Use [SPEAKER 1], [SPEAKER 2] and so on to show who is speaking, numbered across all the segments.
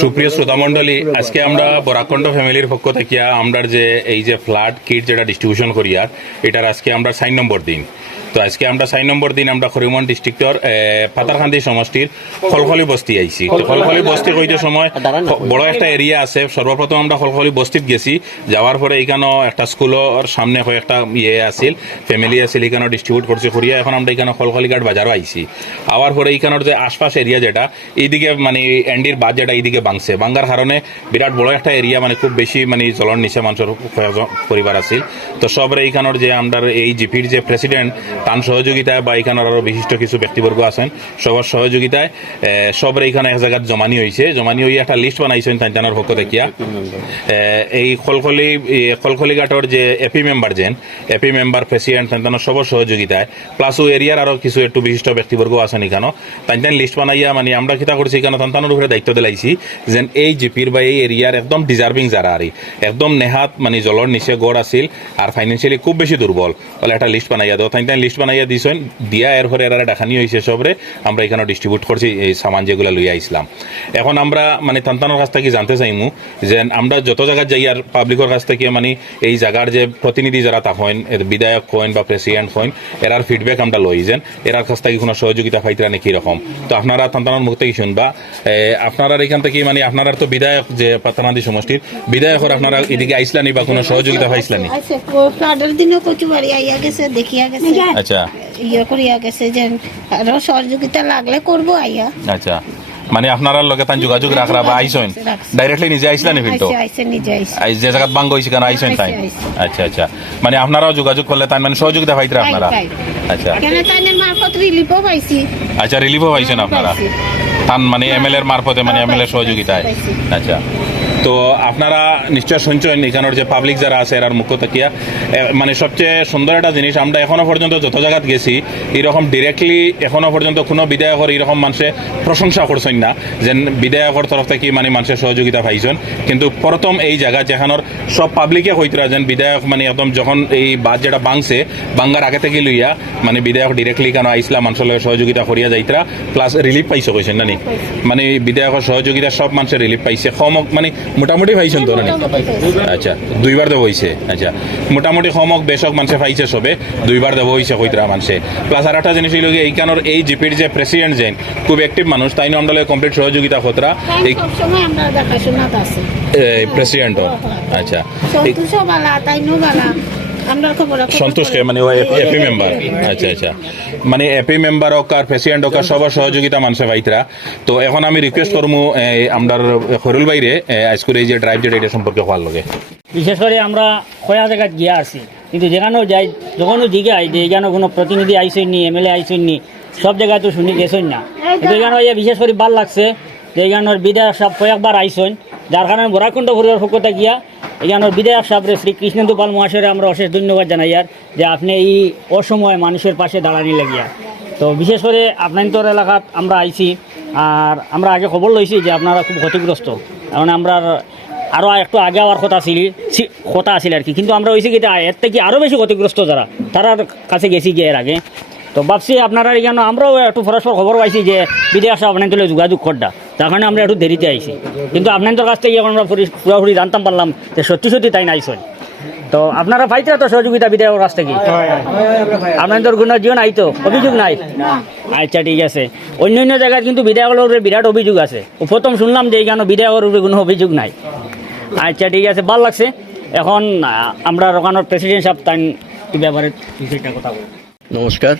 [SPEAKER 1] সুপ্রিয় শ্রোতা মন্ডলী আজকে আমরা বরাকণ্ড ফ্যামিলির পক্ষ থেকে আমরা যে এই যে ফ্লাড কিট যেটা ডিস্ট্রিবিউশন করি আর এটার আজকে আমরা সাইন নম্বর দিন। তো আজকে আমরা সাইন নম্বর দিন আমরা করিমন ডিস্ট্রিক্টর পাতারখান্দি সমষ্টির খলখলি বস্তি আইছি তো খলখলি বস্তি কইতে সময় বড় একটা এরিয়া আছে সর্বপ্রথম আমরা খলখলি বস্তিত গেছি যাওয়ার পরে এখানেও একটা স্কুলের সামনে কয়েকটা ইয়ে আছিল ফ্যামিলি আছিল এখানেও ডিস্ট্রিবিউট করছে করিয়া এখন আমরা এখানে খলখলি ঘাট বাজারও আইছি আবার পরে এখানের যে আশপাশ এরিয়া যেটা এইদিকে মানে এন্ডির বাদ যেটা এইদিকে বাংছে বাঙ্গার কারণে বিরাট বড় একটা এরিয়া মানে খুব বেশি মানে জলর নিচে মানুষের পরিবার আছিল তো সবরে এইখানের যে আমরা এই জিপির যে প্রেসিডেন্ট তার সহযোগিতায় বা এখানের আরও বিশিষ্ট কিছু ব্যক্তিবর্গ আছেন, সবার সহযোগিতায় সবরে এইখানে এক জায়গায় জমানি হয়েছে জমানি হয়ে একটা লিস্ট বানাইছেন তাইতানোর পক্ষ দেখিয়া এই খলখলি খলখলি ঘাটর যে এপি মেম্বার যেন এপি মেম্বার প্রেসিডেন্ট তাইতানোর সবার সহযোগিতায় প্লাস ও এরিয়ার আরও কিছু একটু বিশিষ্ট ব্যক্তিবর্গ আছেন এখানে। তাইতান লিস্ট বানাইয়া মানে আমরা কিতা করছি এখানে তান্তানোর উপরে দায়িত্ব দিলাইছি, যেন এই জিপির বা এই এরিয়ার একদম ডিজার্ভিং যারা আর, একদম নেহাত মানে জলর নিচে গড় আছিল, আর ফাইন্যান্সিয়ালি খুব বেশি দুর্বল তাহলে একটা লিস্ট বানাইয়া দাও। তাই লিস্ট বানাইয়া দিছেন। দিয়া এর পরে এরা দেখানি হয়েছে সবরে। আমরা এখানে ডিস্ট্রিবিউট করছি এই সামান যেগুলো লইয়া আইসলাম এখন আমরা মানে তান্তানোর কাছ থেকে জানতে চাইমু যে আমরা যত জায়গায় যাই আর পাবলিকের কাছ থেকে মানে এই জায়গার যে প্রতিনিধি যারা থাকেন এর বিধায়ক হইন বা প্রেসিডেন্ট হইন এরার ফিডব্যাক আমরা লই যেন এরার কাছ থেকে কোনো সহযোগিতা পাইতরা নাকি রকম তো আপনারা তান্তানোর মুখ থেকে শুনবা আপনারা এখান থেকে মানে আপনারা তো বিধায়ক যে পাতানাদি সমষ্টির বিধায়কর আপনারা এদিকে আইসলানি বা কোনো সহযোগিতা পাইসলানি
[SPEAKER 2] দিনও কচু বাড়ি আইয়া গেছে দেখিয়া গেছে।
[SPEAKER 1] আচ্ছা।
[SPEAKER 2] ইয়ে করিয়া গেছে যে আরও সহযোগিতা লাগলে করব আইয়া।
[SPEAKER 1] আচ্ছা। মানে আপনারা লগে তান যোগাযোগ রাখরা বা আইসেন। ডাইরেক্টলি নিজে আইসলানি ফিল্টো
[SPEAKER 2] আইসে আইসে নিজে আইসে।
[SPEAKER 1] আই যে জায়গাত বাঙ্গ হইছে কেন আইসেন তাই। আচ্ছা আচ্ছা। মানে আপনারাও যোগাযোগ করলে তাই মানে সহযোগিতা পাইতরা
[SPEAKER 2] পাই,
[SPEAKER 1] আপনারা? আচ্ছা।
[SPEAKER 2] কেন তাইনের মারফত রিলিফও পাইছি।
[SPEAKER 1] আচ্ছা রিলিফও পাইছেন আপনারা? তান মানে এমএলএ এর মারফতে মানে এমএলএ সহযোগিতায়। আচ্ছা। তো আপনারা নিশ্চয় শুনছেন এখানের যে পাবলিক যারা আছে, এরার মুখ্য তাকিয়া। মানে সবচেয়ে সুন্দর একটা জিনিস, আমরা এখনও পর্যন্ত যত জায়গাত গেছি, এরকম ডিরেক্টলি এখনও পর্যন্ত কোনো বিধায়কর এরকম মানুষে প্রশংসা করছেন না, যেন বিধায়কর তরফ থেকে মানে মানুষের সহযোগিতা পাইছেন। কিন্তু প্রথম এই জায়গা যেখানোর সব পাবলিকে হইতরা যেন বিধায়ক মানে একদম যখন এই বাদ যেটা বাংছে বাঙ্গার আগে থেকে লইয়া মানে বিধায়ক ডিরেক্টলি কেন আইসলা, মানুষের লগে সহযোগিতা করিয়া যাইতরা প্লাস রিলিফ পাইছে কইছেন না নি? মানে বিধায়কের সহযোগিতা সব মানুষের রিলিফ পাইছে। সমক মানে মোটামুটি পাইছেন তো আচ্ছা দুইবার দেব হইছে আচ্ছা। মোটামুটি সমক বেশক মানুষে পাইছে সবে দুইবার দেব হইছে কইতরা মানুষে প্লাস আর একটা জিনিস হইল কি এইখানোর এই জিপির যে প্রেসিডেন্ট যেন খুব অ্যাক্টিভ মানুষ তাই আমরা কমপ্লিট সহযোগিতা খতরা এই প্রেসিডেন্ট আচ্ছা। সন্তোষকে মানে ও এপি মেম্বার আচ্ছা আচ্ছা। মানে এপি মেম্বার হোক আর প্রেসিডেন্ট হোক আর সবার সহযোগিতা মানুষে ভাইতরা। তো এখন আমি রিকোয়েস্ট করব আমার হরুল বাইরে আজকের এই যে ড্রাইভ যেটা এটা সম্পর্কে হওয়ার লগে।
[SPEAKER 3] বিশেষ করে আমরা কয়া জায়গায় গিয়া আছি। কিন্তু যেখানেও যাই যখনও জিগাই যে এখানে কোনো প্রতিনিধি আইসেন নি এমএলএ আইসেন নি সব জায়গায় তো শুনি গেছেন না। কিন্তু এখানে বিশেষ করে ভালো লাগছে যে এখানের বিধায়ক সাহেব কয়েকবার আইসেন যার কারণে বরাকুণ্ড পরিবার পক্ষতে গিয়া এখানের বিধায়ক সাহেবরে শ্রী কৃষ্ণেন্দু পাল মহাশয়ের আমরা অশেষ ধন্যবাদ জানাই আর যে আপনি এই অসময়ে মানুষের পাশে দাঁড়ানি লাগিয়া তো বিশেষ করে আপনার এলাকাত আমরা আইছি আর আমরা আগে খবর লইছি যে আপনারা খুব ক্ষতিগ্রস্ত। কারণ আমরা আরও একটু আগে আবার কথা আছিল সি- কথা আছিল আর কি। কিন্তু আমরা হয়েছি কি এর থেকে আরও বেশি ক্ষতিগ্রস্ত যারা তারার কাছে গেছি গিয়ে এর আগে। তো ভাবছি আপনারা এখানে আমরাও একটু পরস্পর খবর পাইছি যে বিদেশ আপনার যোগাযোগ করটা কারণে আমরা একটু দেরিতে আইছি। কিন্তু আপনাদের কাছ থেকে এখন আমরা পুরোপুরি জানতাম পারলাম যে সত্যি সত্যি তাই নাইছেন তো আপনারা পাইতে তো সহযোগিতা বিধায়কের কাছ থেকে? আপনাদের কোনো জীবন আই তো? অভিযোগ নাই? আচ্ছা ঠিক আছে। অন্য অন্য জায়গায় কিন্তু বিধায়কের উপরে বিরাট অভিযোগ আছে। প্রথম শুনলাম যে এখানে বিধায়কের উপরে কোনো অভিযোগ নাই। আচ্ছা ঠিক আছে, ভালো লাগছে। এখন আমরা ওখানের প্রেসিডেন্ট সাহেব তাই ব্যাপারে কথা বলব।
[SPEAKER 4] নমস্কার।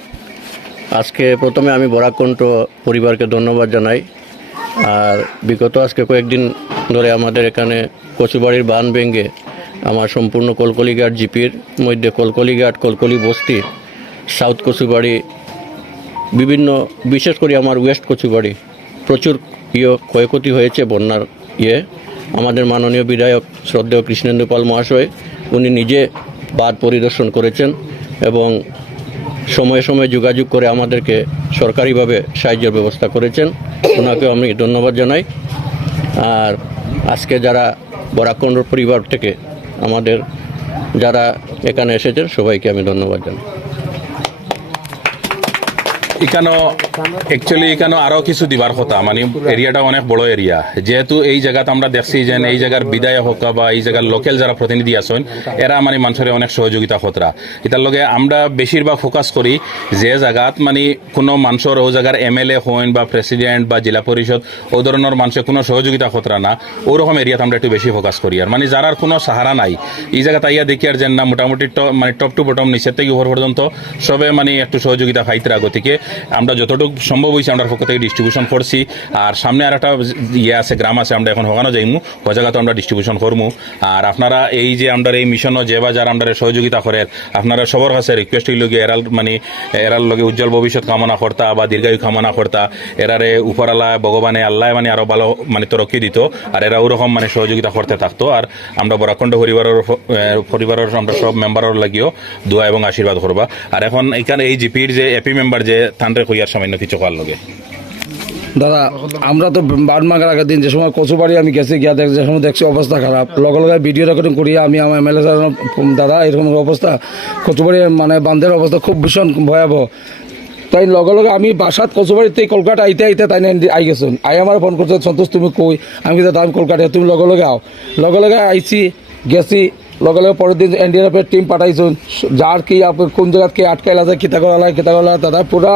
[SPEAKER 4] আজকে প্রথমে আমি বরাকণ্ঠ পরিবারকে ধন্যবাদ জানাই। আর বিগত আজকে কয়েকদিন ধরে আমাদের এখানে কচুবাড়ির বান ভেঙ্গে আমার সম্পূর্ণ কলকলিঘাট জিপির মধ্যে কলকলিঘাট, কলকলি বস্তি, সাউথ কচুবাড়ি, বিভিন্ন, বিশেষ করে আমার ওয়েস্ট কচুবাড়ি প্রচুর ইয়ে ক্ষয়ক্ষতি হয়েছে বন্যার ইয়ে। আমাদের মাননীয় বিধায়ক শ্রদ্ধেয় কৃষ্ণেন্দু পাল মহাশয়, উনি নিজে বাঁধ পরিদর্শন করেছেন এবং সময়ে সময়ে যোগাযোগ করে আমাদেরকে সরকারিভাবে সাহায্যের ব্যবস্থা করেছেন। ওনাকেও আমি ধন্যবাদ জানাই। আর আজকে যারা বরাকণ্ড পরিবার থেকে আমাদের যারা এখানে এসেছেন, সবাইকে আমি ধন্যবাদ জানাই।
[SPEAKER 1] এখানে অ্যাকচুয়ালি এখানে আরও কিছু দিবার কথা। মানে এরিয়াটা অনেক বড় এরিয়া। যেহেতু এই জায়গাতে আমরা দেখছি যে এই জায়গার বিধায়ক বা এই জায়গার লোকাল যারা প্রতিনিধি আছেন, এরা মানে মানুষের অনেক সহযোগিতা খতরা। এটার লগে আমরা বেশিরভাগ ফোকাস করি যে জায়গাত মানে কোনো মানুষের ও জায়গার এম এল এ হইন বা প্রেসিডেন্ট বা জেলা পরিষদ, ও ধরনের মানুষের কোনো সহযোগিতা খতরা না। ওরকম এরিয়াতে আমরা একটু বেশি ফোকাস করি। আর মানে যারার কোনো সাহারা নাই, এই জায়গাতে আইয়া দেখি আর যেন না, মোটামুটি মানে টপ টু বটম নিচের থেকে উপর পর্যন্ত সবে মানে একটু সহযোগিতা খাইতরা গতিকে। আমরা যতটুকু সম্ভব হয়েছে আমরা পক্ষ থেকে ডিস্ট্রিবিউশন করছি। আর সামনে আর একটা ইয়ে আছে, গ্রাম আছে, আমরা এখন হগানো যাইমু। ও জায়গাতে আমরা ডিস্ট্রিবিউশন করমু। আর আপনারা এই যে আমরা এই মিশনও যে বা যারা আমরা সহযোগিতা করেন আপনারা সবার কাছে রিকোয়েস্ট হইল গিয়ে এরাল মানে এরার লগে উজ্জ্বল ভবিষ্যৎ কামনা করতা বা দীর্ঘায়ু কামনা করতা, এরারে উপরালা ভগবানে আল্লাহ মানে আরও ভালো মানে তরক্কি দিত, আর এরা ওরকম মানে সহযোগিতা করতে থাকতো। আর আমরা বরাখণ্ড পরিবারের পরিবারের আমরা সব মেম্বারের লাগিও দোয়া এবং আশীর্বাদ করবা। আর এখন এখানে এই জিপির যে এপি মেম্বার যে তান্ডে কইয়ার সামান্য কিছু করার লগে।
[SPEAKER 5] দাদা, আমরা তো বাদ মাগার আগের দিন যে সময় কচুবাড়ি আমি গেছি, গিয়া দেখ যে সময় দেখছি অবস্থা খারাপ। লগে লগে ভিডিও রেকর্ডিং করি আমি আমার এমএলএ দাদা, এরকম অবস্থা। কচুবাড়ি মানে বান্ধের অবস্থা খুব ভীষণ ভয়াবহ। তাই লগে লগে আমি বাসাত কচুবাড়িতে কলকাতা আইতে আইতে তাই আই গেছোন। আই আমার ফোন করছে, সন্তোষ, তুমি কই? আমি কিন্তু আমি কলকাতায়, তুমি লগে লগে আও। লগে লগে আইছি, গেছি। লগে লগে পরের দিন এনডিআরএফ এর টিম পাঠাইছুন যার কি কোন জায়গাত কি আটকাইল আছে কিতা করা কিতা করা দাদা পুরা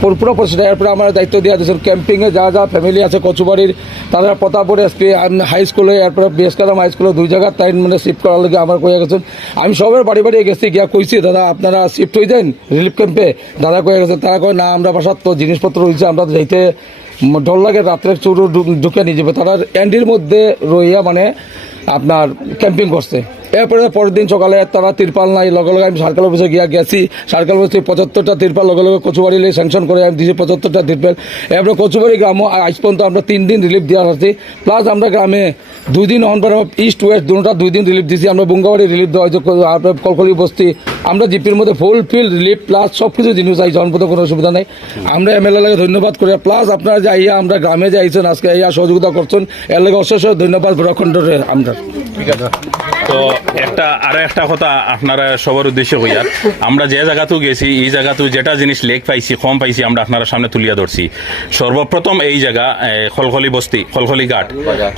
[SPEAKER 5] পুরো পুরো প্রসিডার এরপরে আমার দায়িত্ব দেওয়া দিয়েছেন ক্যাম্পিংয়ে যা যা ফ্যামিলি আছে কচুবাড়ির তারা প্রতাপুর এসপি হাই স্কুলে এরপরে বিএস কালাম হাই স্কুলে দুই জায়গার তাই মানে শিফট করার লাগে আমার কইয়া গেছেন আমি সবার বাড়ি বাড়ি গেছি গিয়া কইছি দাদা, আপনারা শিফট হয়ে যান রিলিফ ক্যাম্পে দাদা কয়ে গেছে তারা কয়, না, আমরা বাসার তো জিনিসপত্র রয়েছে, আমরা যাইতে ডর লাগে রাত্রে চুরু ঢুকে নিয়ে যাবে। তারা এন্ডির মধ্যে রইয়া মানে আপনার ক্যাম্পিং করছে। এরপরে পরের দিন সকালে তারা তিরপাল নাই, লগে লগে আমি সার্কেল অফিসে গিয়া গেছি। সার্কেল অফিসে পঁচাত্তরটা তিরপাল, লগে লগে কচুবাড়ি স্যাংশন করে আমি দিয়েছি পঁচাত্তরটা তিরপাল। এরপরে কচুবাড়ি গ্রাম আজ পর্যন্ত আমরা তিন দিন রিলিফ দেওয়া আছি প্লাস আমরা গ্রামে দুই দিন হন পর ইস্ট ওয়েস্ট দুটা, দুই দিন রিলিফ দিয়েছি আমরা বুঙ্গাবাড়ি রিলিফ দেওয়া কলকলি বস্তি। আমরা জিপির মধ্যে ফুল ফিল রিলিফ প্লাস সব কিছু জিনিস আইছে অনপত কোনো অসুবিধা নেই। আমরা এম এমএলএ লাগে ধন্যবাদ করি। প্লাস আপনারা যে আইয়া আমরা গ্রামে যে আইছেন, আজকে আইয়া সহযোগিতা করছেন, এর লাগে অশেষ ধন্যবাদ ভৈরবখণ্ডরে আমরা। ঠিক আছে।
[SPEAKER 1] তো একটা, আরও একটা কথা আপনারা সবার উদ্দেশ্যে হইয়ার আমরা যে জায়গাতেও গেছি, এই জায়গাতেও যেটা জিনিস লেক পাইছি, কম পাইছি, আমরা আপনারা সামনে তুলিয়া ধরছি। সর্বপ্রথম এই জায়গা খলখলি বস্তি খলখলি ঘাট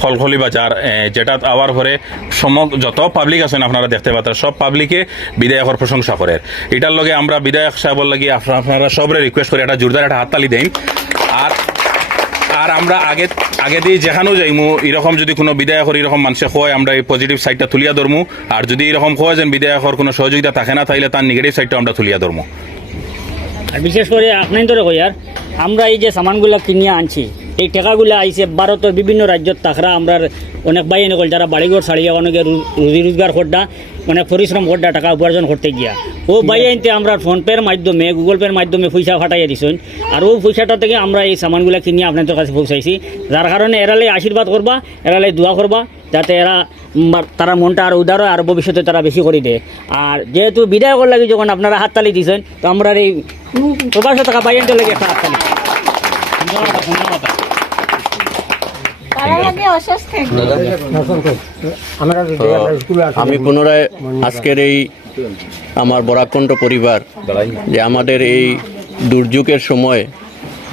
[SPEAKER 1] খলখলি বাজার যেটা আওয়ার পরে সমগ যত পাবলিক আছেন আপনারা দেখতে পাচ্ছেন, সব পাবলিকে বিধায়কের প্রশংসা করে এটার লগে আমরা বিধায়ক সাহেবের লাগি আপনারা সবরে রিকোয়েস্ট করে, একটা জোরদার একটা হাততালি দেন। আর আর আমরা আগে আগে দিয়ে যেখানেও যাইমু, এরকম যদি কোনো বিধায়কর এরকম মানুষে হয়, আমরা এই পজিটিভ সাইডটা তুলিয়া ধরমু। আর যদি এরকম হয় যেন বিধায়কর কোনো সহযোগিতা থাকে না, তাইলে তার নেগেটিভ সাইডটা আমরা তুলিয়া ধরমু।
[SPEAKER 3] আর বিশেষ করে আপনার ধরে কই আর, আমরা এই যে সামানগুলো কিনিয়ে আনছি এই টাকাগুলো আইসে ভারতের বিভিন্ন রাজ্যত তাকরা। আমরা অনেক ভাই এনেকল যারা বাড়িঘর ছাড়িয়ে অনেকে রুজি রোজগার করডা অনেক পরিশ্রম করডা টাকা উপার্জন করতে গিয়া। ও ভাই আনতে আমরা ফোনপের মাধ্যমে গুগল পের মাধ্যমে পয়সা ফাটাইয়া দিছেন। আর ও পয়সাটা থেকে আমরা এই সামানগুলো কিনিয়ে আপনাদের কাছে পৌঁছাইছি। যার কারণে এরালে আশীর্বাদ করবা এরালে দোয়া করবা যাতে এরা তারা মনটা আর উদার হয় আর ভবিষ্যতে তারা বেশি করে দেয়। আর যেহেতু বিদায় বিদায়কর লাগে যখন আপনারা হাততালি দিয়েছেন তো আমরা এই প্রবাস টাকা বাইরেন্টের লাগে একটা হাততালি।
[SPEAKER 2] থাকবে
[SPEAKER 4] তো আমি পুনরায় আজকের এই আমার বরাকণ্ঠ পরিবার, যে আমাদের এই দুর্যোগের সময়,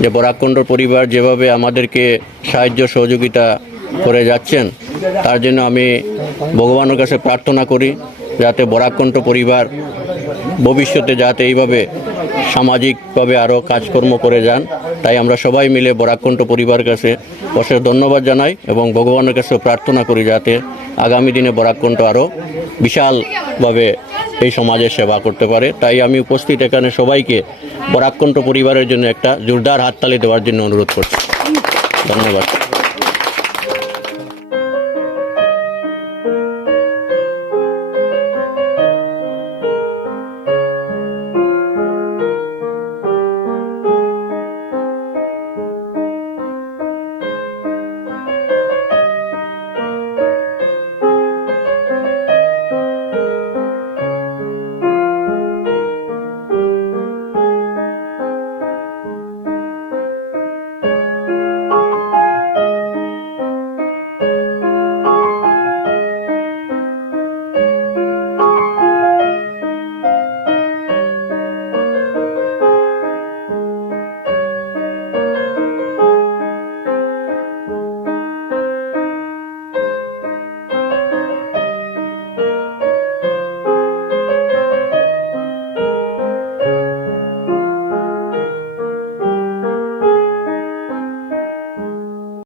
[SPEAKER 4] যে বরাকণ্ঠ পরিবার যেভাবে আমাদেরকে সাহায্য সহযোগিতা করে যাচ্ছেন, তার জন্য আমি ভগবানের কাছে প্রার্থনা করি, যাতে বরাকণ্ঠ পরিবার ভবিষ্যতে যাতে এইভাবে সামাজিকভাবে আরও কাজকর্ম করে যান, তাই আমরা সবাই মিলে বরাকণ্ঠ পরিবার কাছে অশেষ ধন্যবাদ জানাই এবং ভগবানের কাছে প্রার্থনা করি যাতে আগামী দিনে বরাকণ্ঠ আরও বিশালভাবে এই সমাজের সেবা করতে পারে। তাই আমি উপস্থিত এখানে সবাইকে বরাকণ্ঠ পরিবারের জন্য একটা জোরদার হাততালি দেওয়ার জন্য অনুরোধ করছি। ধন্যবাদ।